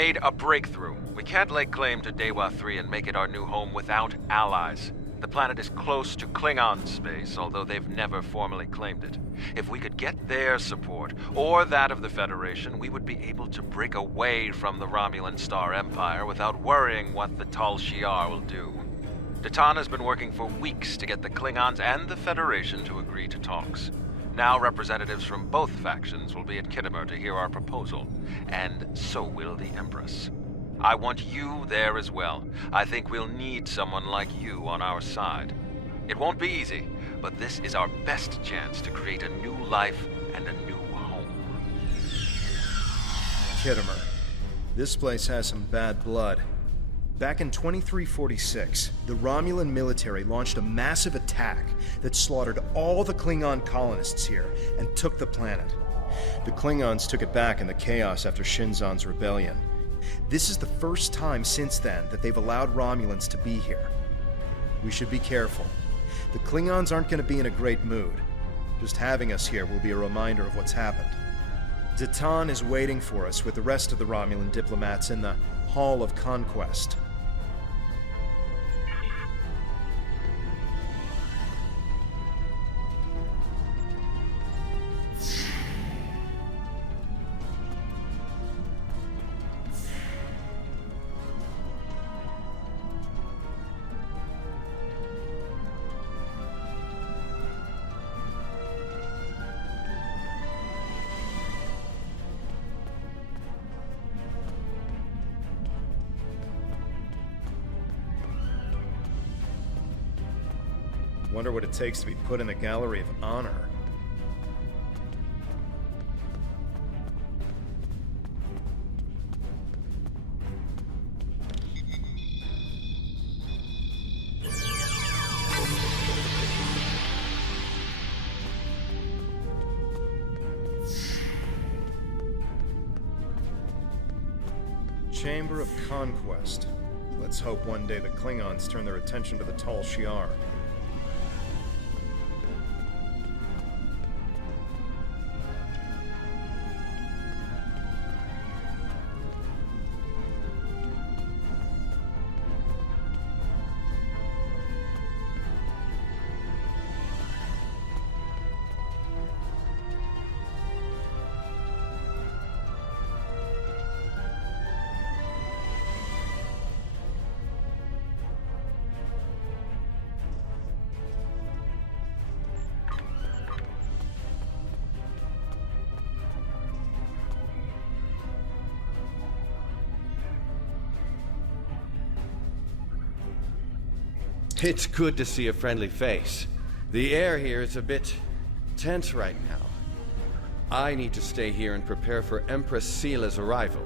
made a breakthrough. We can't lay claim to Dewa 3 and make it our new home without allies. The planet is close to Klingon space, although they've never formally claimed it. If we could get their support, or that of the Federation, we would be able to break away from the Romulan Star Empire without worrying what the Tal Shiar will do. Datan has been working for weeks to get the Klingons and the Federation to agree to talks. Now representatives from both factions will be at Kittimer to hear our proposal, and so will the Empress. I want you there as well. I think we'll need someone like you on our side. It won't be easy, but this is our best chance to create a new life and a new home. Kittimer. This place has some bad blood. Back in 2346, the Romulan military launched a massive attack that slaughtered all the Klingon colonists here and took the planet. The Klingons took it back in the chaos after Shinzon's rebellion. This is the first time since then that they've allowed Romulans to be here. We should be careful. The Klingons aren't going to be in a great mood. Just having us here will be a reminder of what's happened. Datan is waiting for us with the rest of the Romulan diplomats in the Hall of Conquest. Wonder what it takes to be put in the Gallery of Honor. Chamber of Conquest. Let's hope one day the Klingons turn their attention to the Tal Shiar. It's good to see a friendly face. The air here is a bit tense right now. I need to stay here and prepare for Empress Seela's arrival,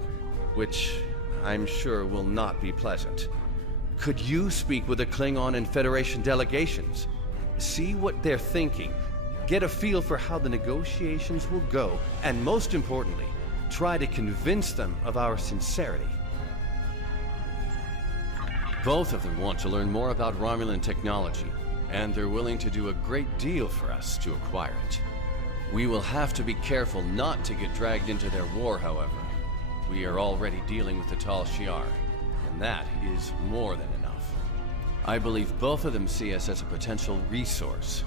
which I'm sure will not be pleasant. Could you speak with the Klingon and Federation delegations? See what they're thinking, get a feel for how the negotiations will go, and most importantly, try to convince them of our sincerity. Both of them want to learn more about Romulan technology, and they're willing to do a great deal for us to acquire it. We will have to be careful not to get dragged into their war, however. We are already dealing with the Tal Shiar, and that is more than enough. I believe both of them see us as a potential resource.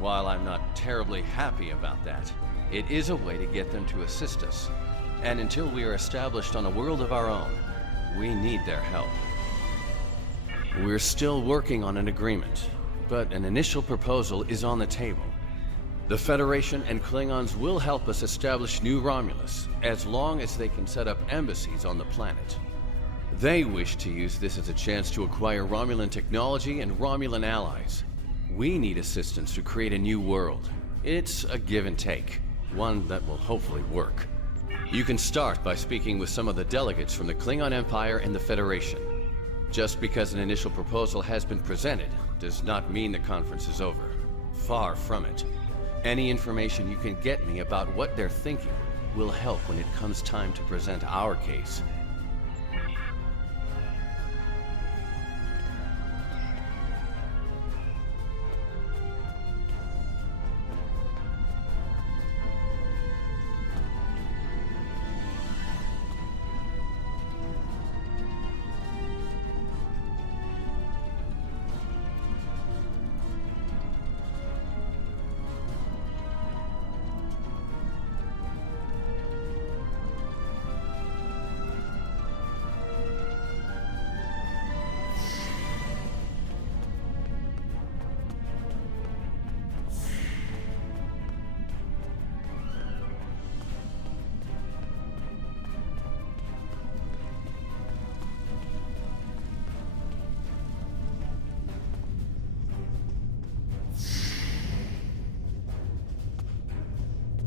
While I'm not terribly happy about that, it is a way to get them to assist us. And until we are established on a world of our own, we need their help. We're still working on an agreement, but an initial proposal is on the table. The Federation and Klingons will help us establish New Romulus, as long as they can set up embassies on the planet. They wish to use this as a chance to acquire Romulan technology and Romulan allies. We need assistance to create a new world. It's a give and take, one that will hopefully work. You can start by speaking with some of the delegates from the Klingon Empire and the Federation. Just because an initial proposal has been presented does not mean the conference is over. Far from it. Any information you can get me about what they're thinking will help when it comes time to present our case.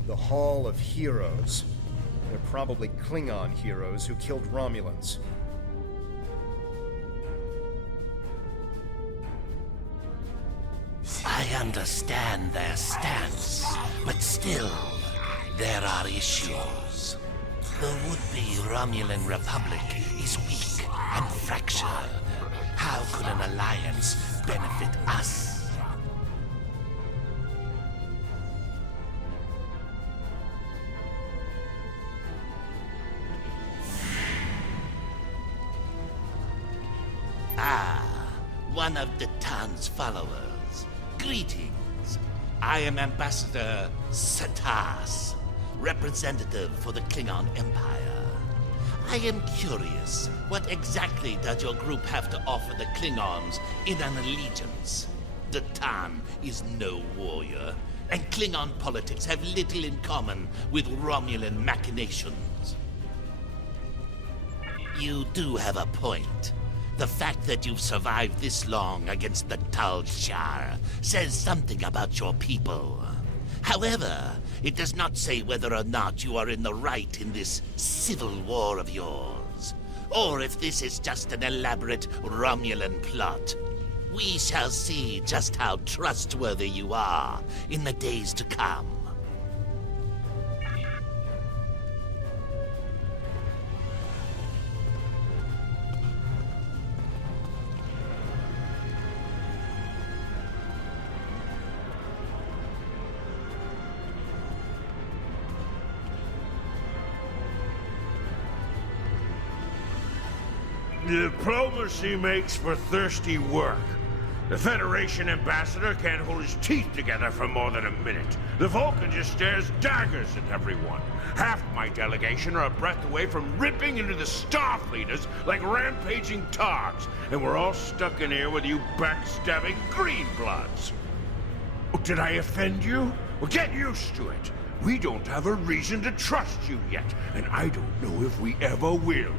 The Hall of Heroes. They're probably Klingon heroes who killed Romulans. I understand their stance, but still, there are issues. The would-be Romulan Republic is weak and fractured. How could an alliance benefit us? One of the Tan's followers. Greetings. I am Ambassador Satas, representative for the Klingon Empire. I am curious, what exactly does your group have to offer the Klingons in an allegiance? The Tan is no warrior, and Klingon politics have little in common with Romulan machinations. You do have a point. The fact that you've survived this long against the Tal Shiar says something about your people. However, it does not say whether or not you are in the right in this civil war of yours, or if this is just an elaborate Romulan plot. We shall see just how trustworthy you are in the days to come. Diplomacy makes for thirsty work. The Federation ambassador can't hold his teeth together for more than a minute. The Vulcan just stares daggers at everyone. Half my delegation are a breath away from ripping into the Starfleeters like rampaging togs, and we're all stuck in here with you backstabbing greenbloods. Did I offend you? Well, get used to it. We don't have a reason to trust you yet, and I don't know if we ever will.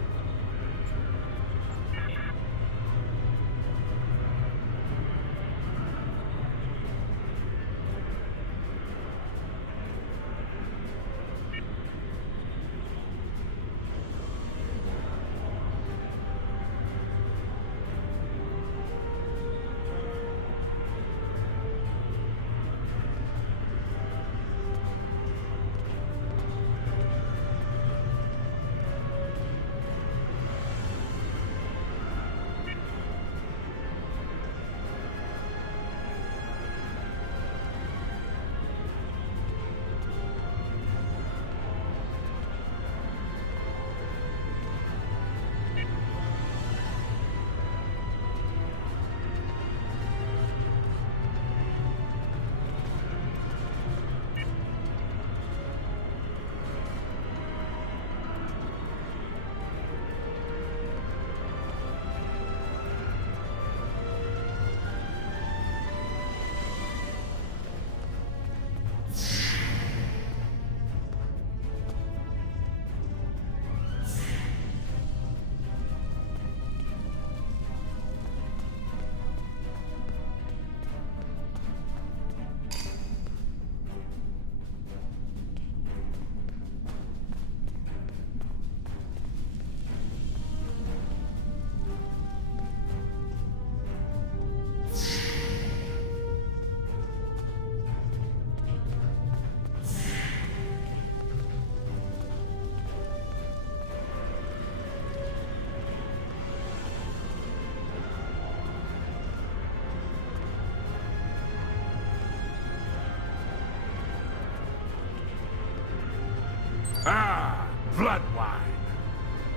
Ah, blood wine.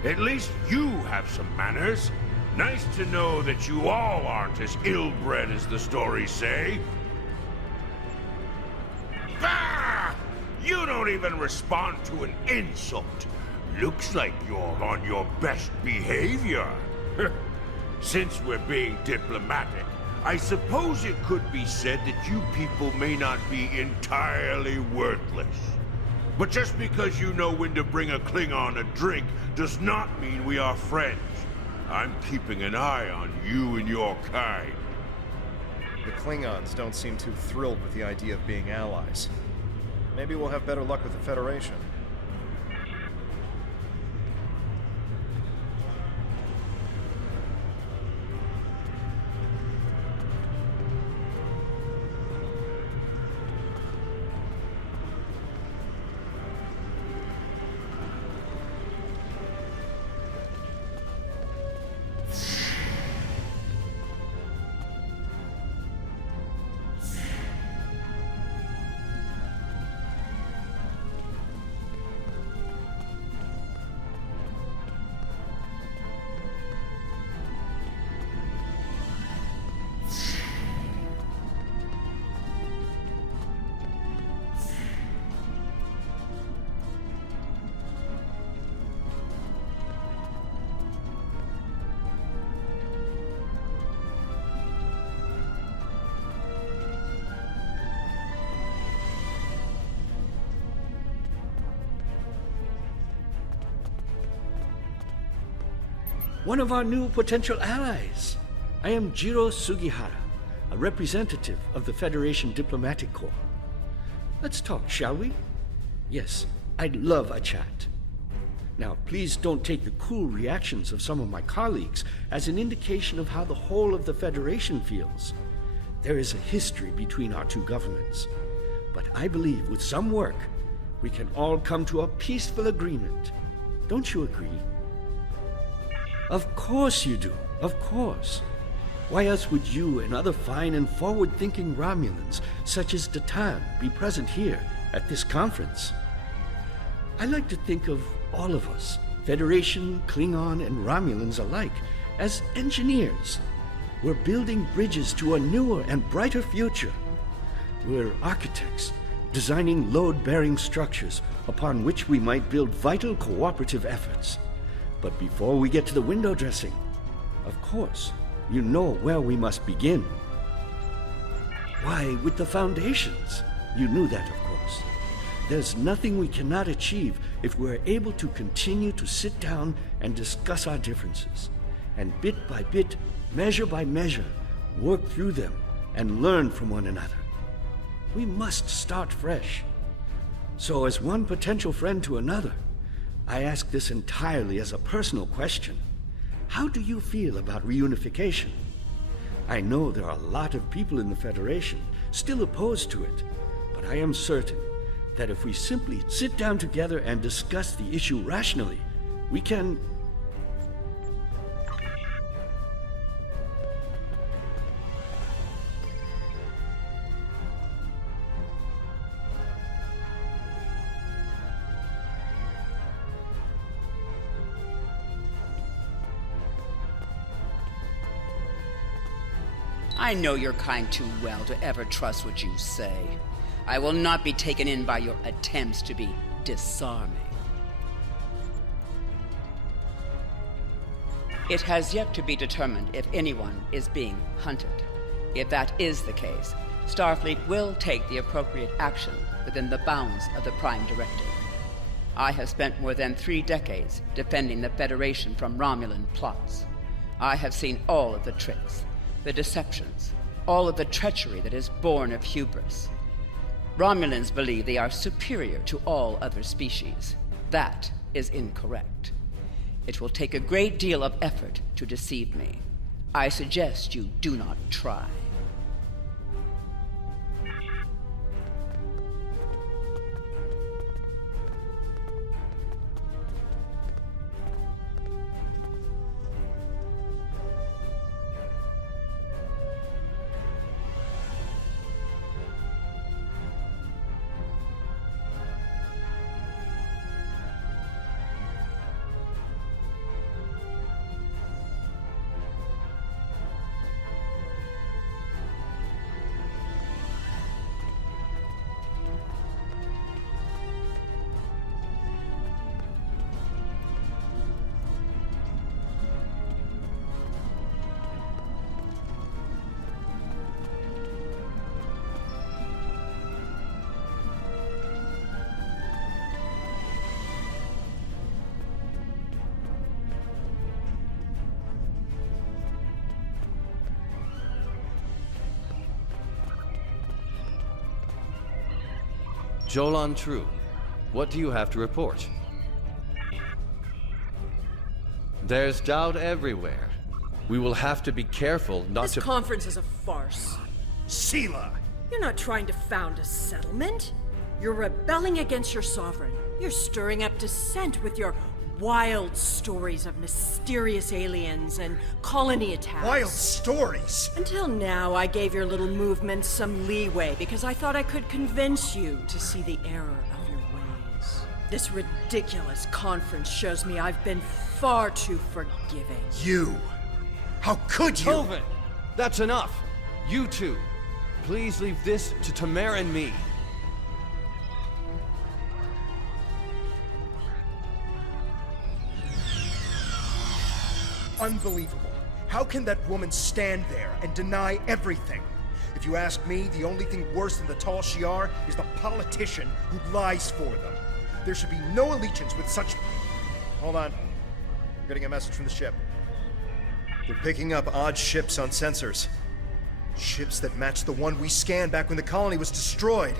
At least you have some manners. Nice to know that you all aren't as ill-bred as the stories say. Ah! You don't even respond to an insult. Looks like you're on your best behavior. Since we're being diplomatic, I suppose it could be said that you people may not be entirely worthless. But just because you know when to bring a Klingon a drink does not mean we are friends. I'm keeping an eye on you and your kind. The Klingons don't seem too thrilled with the idea of being allies. Maybe we'll have better luck with the Federation. One of our new potential allies. I am Jiro Sugihara, a representative of the Federation Diplomatic Corps. Let's talk, shall we? Yes, I'd love a chat. Now, please don't take the cool reactions of some of my colleagues as an indication of how the whole of the Federation feels. There is a history between our two governments. But I believe with some work, we can all come to a peaceful agreement. Don't you agree? Of course you do, of course. Why else would you and other fine and forward-thinking Romulans, such as Datan, be present here at this conference? I like to think of all of us, Federation, Klingon, and Romulans alike, as engineers. We're building bridges to a newer and brighter future. We're architects, designing load-bearing structures upon which we might build vital cooperative efforts. But before we get to the window dressing, of course, you know where we must begin. Why, with the foundations. You knew that, of course. There's nothing we cannot achieve if we're able to continue to sit down and discuss our differences, and bit by bit, measure by measure, work through them and learn from one another. We must start fresh. So as one potential friend to another, I ask this entirely as a personal question. How do you feel about reunification? I know there are a lot of people in the Federation still opposed to it, but I am certain that if we simply sit down together and discuss the issue rationally, we can... I know your kind too well to ever trust what you say. I will not be taken in by your attempts to be disarming. It has yet to be determined if anyone is being hunted. If that is the case, Starfleet will take the appropriate action within the bounds of the Prime Directive. I have spent more than 3 decades defending the Federation from Romulan plots. I have seen all of the tricks, the deceptions, all of the treachery that is born of hubris. Romulans believe they are superior to all other species. That is incorrect. It will take a great deal of effort to deceive me. I suggest you do not try. Jolan True, what do you have to report? There's doubt everywhere. We will have to be careful not This conference is a farce. Sela! You're not trying to found a settlement. You're rebelling against your sovereign. You're stirring up dissent with your wild stories of mysterious aliens and colony attacks. Wild stories? Until now, I gave your little movement some leeway because I thought I could convince you to see the error of your ways. This ridiculous conference shows me I've been far too forgiving. You! How could you? Tobin! That's enough! You two! Please leave this to Tamara and me. Unbelievable. How can that woman stand there and deny everything? If you ask me, the only thing worse than the Tal Shiar is the politician who lies for them. There should be no allegiance with such... Hold on. I'm getting a message from the ship. They're picking up odd ships on sensors. Ships that match the one we scanned back when the colony was destroyed.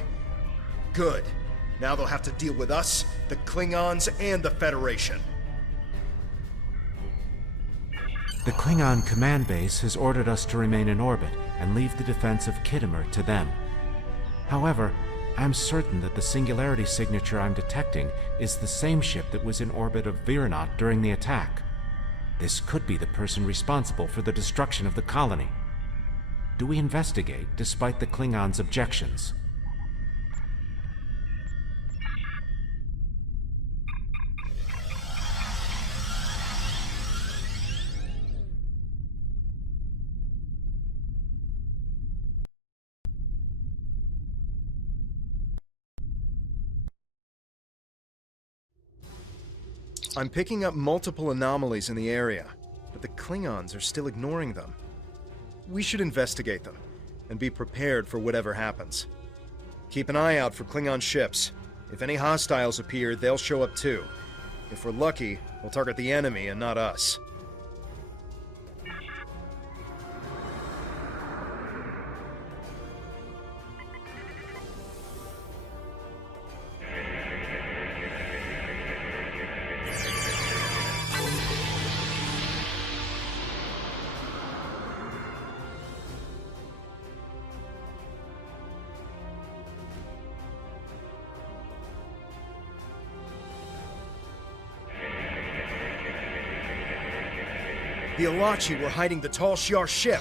Good. Now they'll have to deal with us, the Klingons, and the Federation. The Klingon command base has ordered us to remain in orbit and leave the defense of Khitomer to them. However, I'm certain that the singularity signature I'm detecting is the same ship that was in orbit of Viranot during the attack. This could be the person responsible for the destruction of the colony. Do we investigate despite the Klingons' objections? I'm picking up multiple anomalies in the area, but the Klingons are still ignoring them. We should investigate them, and be prepared for whatever happens. Keep an eye out for Klingon ships. If any hostiles appear, they'll show up too. If we're lucky, we'll target the enemy and not us. The Alachi were hiding the Tal Shiar ship.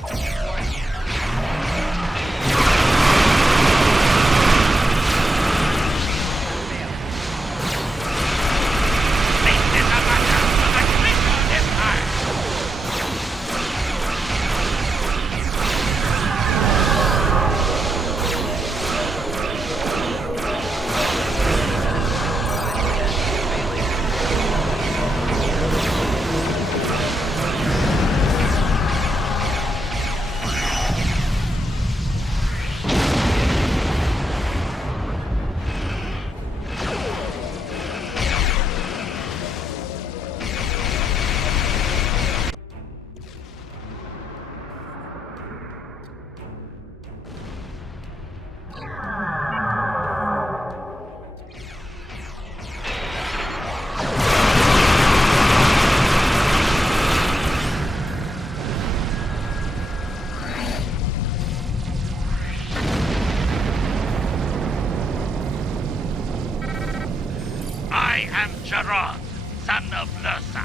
Sharon, son of Lursa,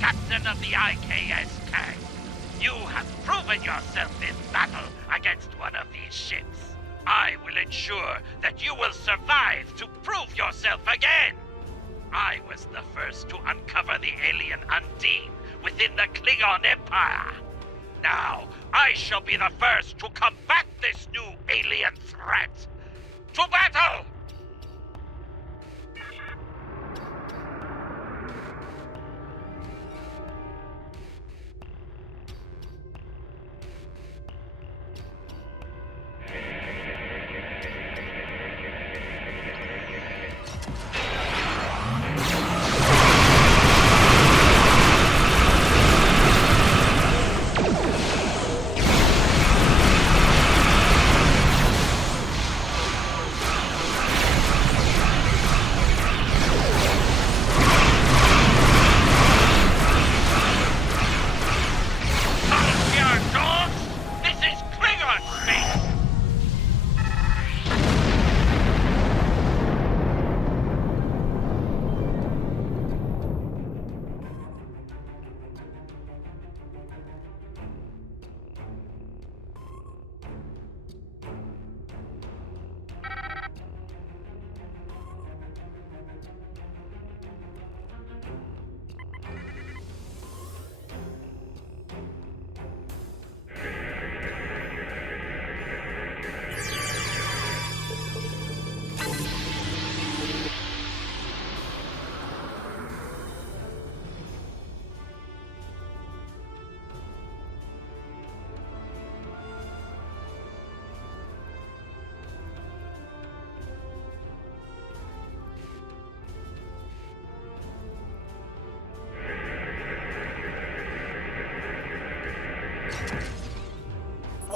captain of the IKSK. You have proven yourself in battle against one of these ships. I will ensure that you will survive to prove yourself again. I was the first to uncover the alien Undine within the Klingon Empire. Now, I shall be the first to combat this new alien threat. To battle!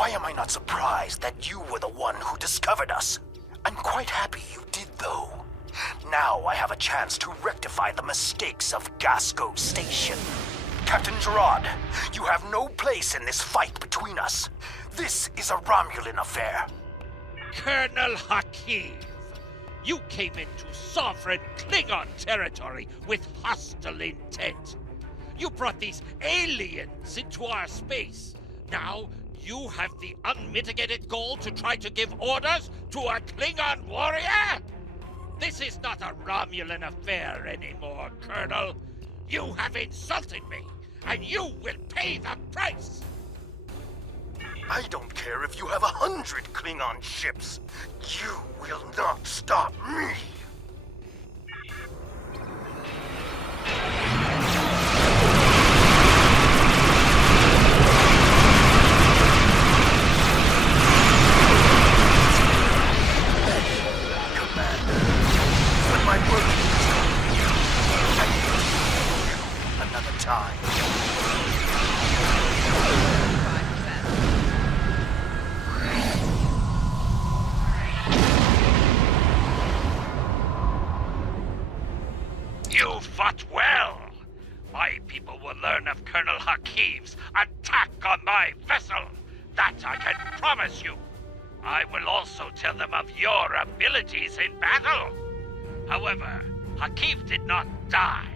Why am I not surprised that you were the one who discovered us? I'm quite happy you did, though. Now I have a chance to rectify the mistakes of Gasko Station. Captain Gerard, you have no place in this fight between us. This is a Romulan affair. Colonel Hakiv, you came into sovereign Klingon territory with hostile intent. You brought these aliens into our space. Now, you have the unmitigated goal to try to give orders to a Klingon warrior? This is not a Romulan affair anymore, Colonel. You have insulted me, and you will pay the price! I don't care if you have 100 Klingon ships. You will not stop me! Commander, when my work is done, I will see you another time. You fought well. My people will learn of Colonel Hakiv's attack on my vessel. That I can promise you. I will also tell them of your abilities in battle. However, Hakiv did not die,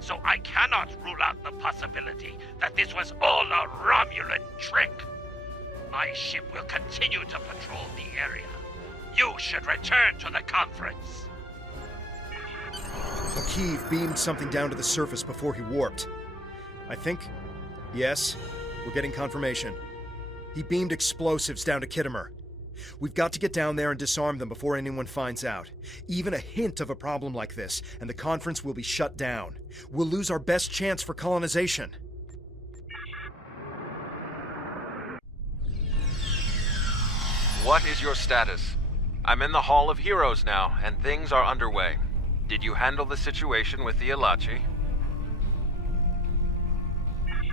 so I cannot rule out the possibility that this was all a Romulan trick. My ship will continue to patrol the area. You should return to the conference. Hakiv beamed something down to the surface before he warped. I think... yes, we're getting confirmation. He beamed explosives down to Khitomer. We've got to get down there and disarm them before anyone finds out. Even a hint of a problem like this, and the conference will be shut down. We'll lose our best chance for colonization. What is your status? I'm in the Hall of Heroes now, and things are underway. Did you handle the situation with the Elachi?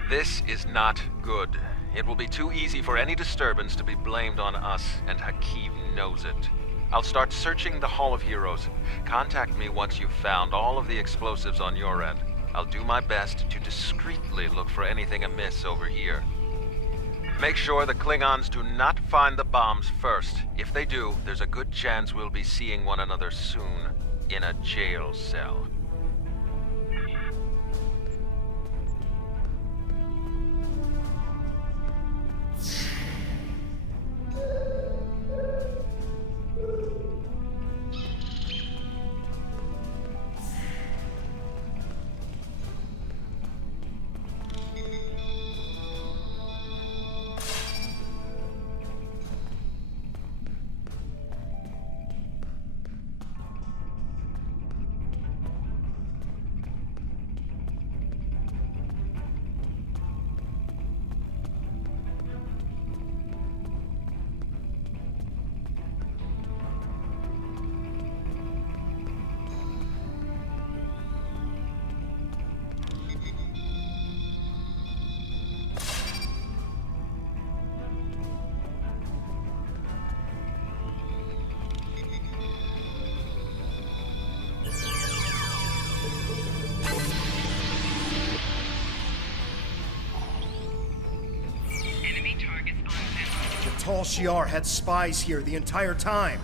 This is not good. It will be too easy for any disturbance to be blamed on us, and Hakiv knows it. I'll start searching the Hall of Heroes. Contact me once you've found all of the explosives on your end. I'll do my best to discreetly look for anything amiss over here. Make sure the Klingons do not find the bombs first. If they do, there's a good chance we'll be seeing one another soon, in a jail cell. Tal Shiar had spies here the entire time.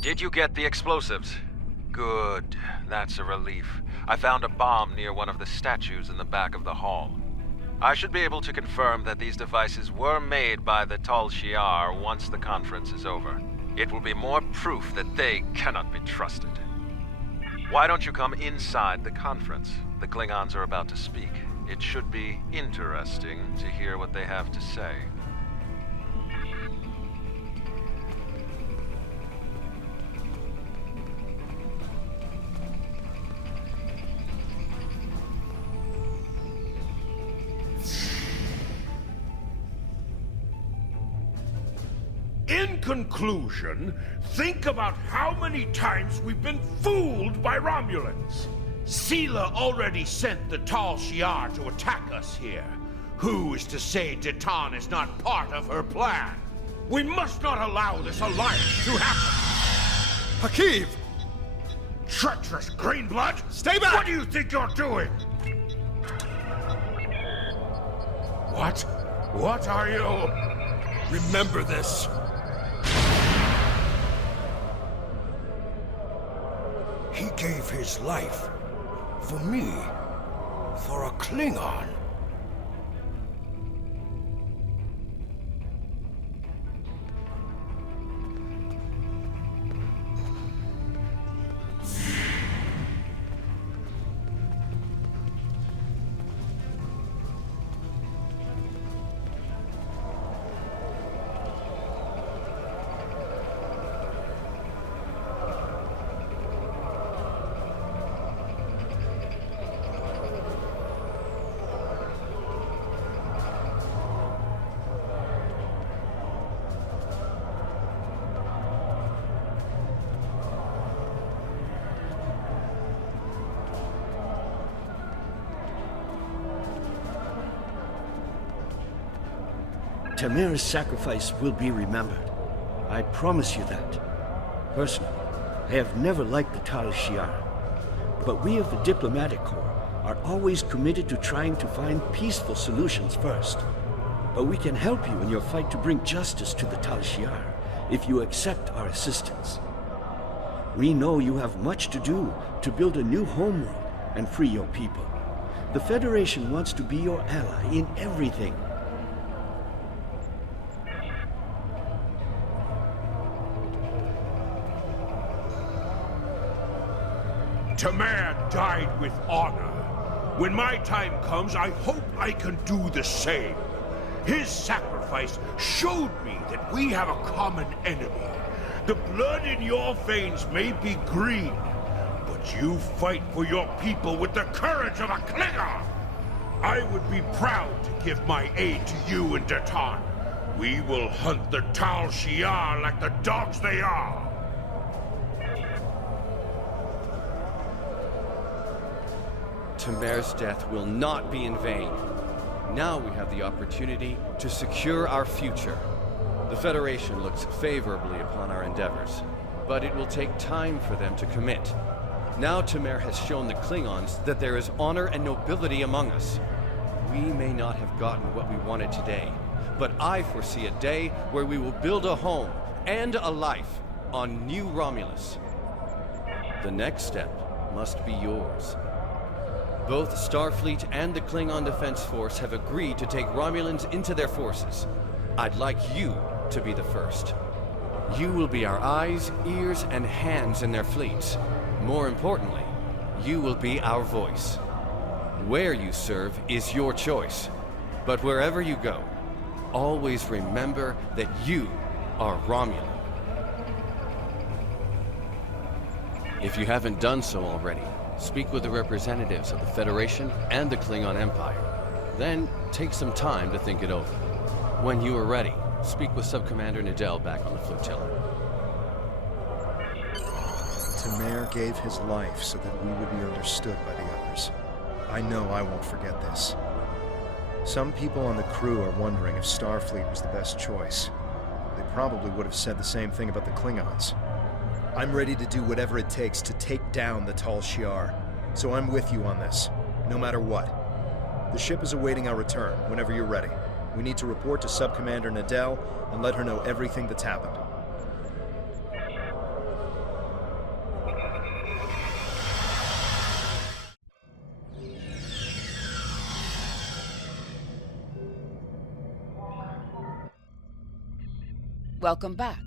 Did you get the explosives? Good. That's a relief. I found a bomb near one of the statues in the back of the hall. I should be able to confirm that these devices were made by the Tal Shiar once the conference is over. It will be more proof that they cannot be trusted. Why don't you come inside the conference? The Klingons are about to speak. It should be interesting to hear what they have to say. In conclusion, think about how many times we've been fooled by Romulans. Saeihr already sent the Tal Shiar to attack us here. Who is to say Titan is not part of her plan? We must not allow this alliance to happen. Hakeem! Treacherous Greenblood! Stay back! What do you think you're doing? What? What are you? Remember this. He gave his life for me, for a Klingon. Tamir's sacrifice will be remembered. I promise you that. Personally, I have never liked the Tal Shiar, but we of the Diplomatic Corps are always committed to trying to find peaceful solutions first. But we can help you in your fight to bring justice to the Tal Shiar if you accept our assistance. We know you have much to do to build a new homeworld and free your people. The Federation wants to be your ally in everything. Saeihr died with honor. When my time comes, I hope I can do the same. His sacrifice showed me that we have a common enemy. The blood in your veins may be green, but you fight for your people with the courage of a Klingon. I would be proud to give my aid to you and Titan. We will hunt the Tal Shiar like the dogs they are. Tamir's death will not be in vain. Now we have the opportunity to secure our future. The Federation looks favorably upon our endeavors, but it will take time for them to commit. Now Saeihr has shown the Klingons that there is honor and nobility among us. We may not have gotten what we wanted today, but I foresee a day where we will build a home and a life on New Romulus. The next step must be yours. Both Starfleet and the Klingon Defense Force have agreed to take Romulans into their forces. I'd like you to be the first. You will be our eyes, ears, and hands in their fleets. More importantly, you will be our voice. Where you serve is your choice. But wherever you go, always remember that you are Romulan. If you haven't done so already, speak with the representatives of the Federation and the Klingon Empire. Then, take some time to think it over. When you are ready, speak with Subcommander Nadell back on the flotilla. Saeihr gave his life so that we would be understood by the others. I know I won't forget this. Some people on the crew are wondering if Starfleet was the best choice. They probably would have said the same thing about the Klingons. I'm ready to do whatever it takes to take down the Tal Shiar, so I'm with you on this, no matter what. The ship is awaiting our return, whenever you're ready. We need to report to Subcommander Nadell and let her know everything that's happened. Welcome back.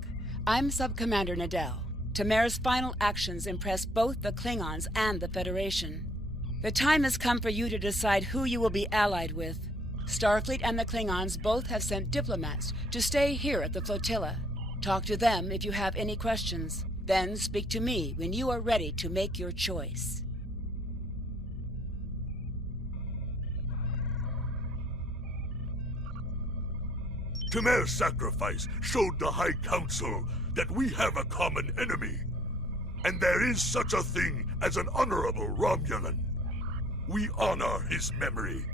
I'm Sub-Commander Nadell. Tamer's final actions impressed both the Klingons and the Federation. The time has come for you to decide who you will be allied with. Starfleet and the Klingons both have sent diplomats to stay here at the flotilla. Talk to them if you have any questions. Then speak to me when you are ready to make your choice. Tamer's sacrifice showed the High Council that we have a common enemy. And there is such a thing as an honorable Romulan. We honor his memory.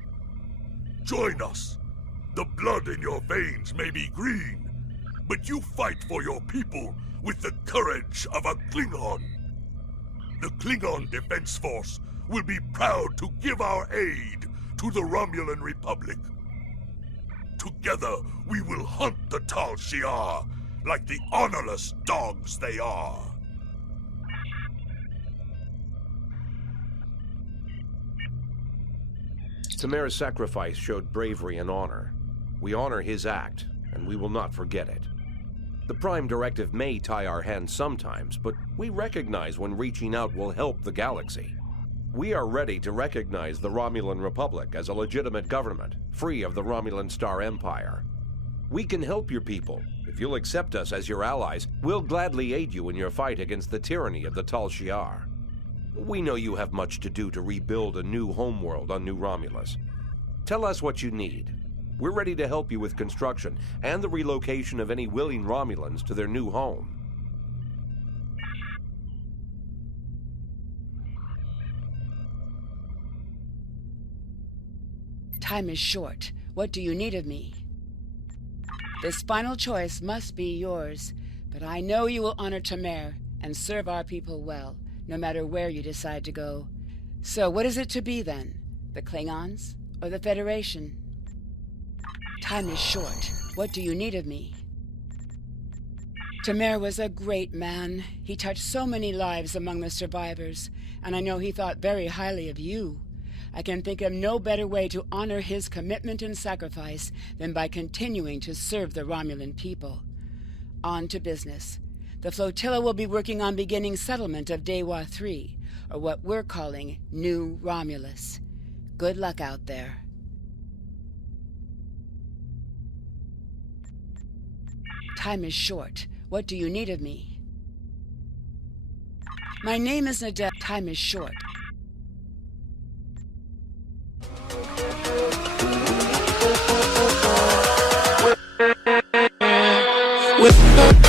Join us. The blood in your veins may be green, but you fight for your people with the courage of a Klingon. The Klingon Defense Force will be proud to give our aid to the Romulan Republic. Together, we will hunt the Tal Shiar like the honorless dogs they are. Tamer's sacrifice showed bravery and honor. We honor his act, and we will not forget it. The Prime Directive may tie our hands sometimes, but we recognize when reaching out will help the galaxy. We are ready to recognize the Romulan Republic as a legitimate government, free of the Romulan Star Empire. We can help your people. If you'll accept us as your allies, we'll gladly aid you in your fight against the tyranny of the Tal Shiar. We know you have much to do to rebuild a new homeworld on New Romulus. Tell us what you need. We're ready to help you with construction and the relocation of any willing Romulans to their new home. Time is short. What do you need of me? This final choice must be yours, but I know you will honor Tamer and serve our people well, no matter where you decide to go. So what is it to be then? The Klingons or the Federation? Time is short. What do you need of me? Tamer was a great man. He touched so many lives among the survivors, and I know he thought very highly of you. I can think of no better way to honor his commitment and sacrifice than by continuing to serve the Romulan people. On to business. The flotilla will be working on beginning settlement of Dewa 3, or what we're calling New Romulus. Good luck out there. Time is short. What do you need of me? My name is Nadell. Time is short. With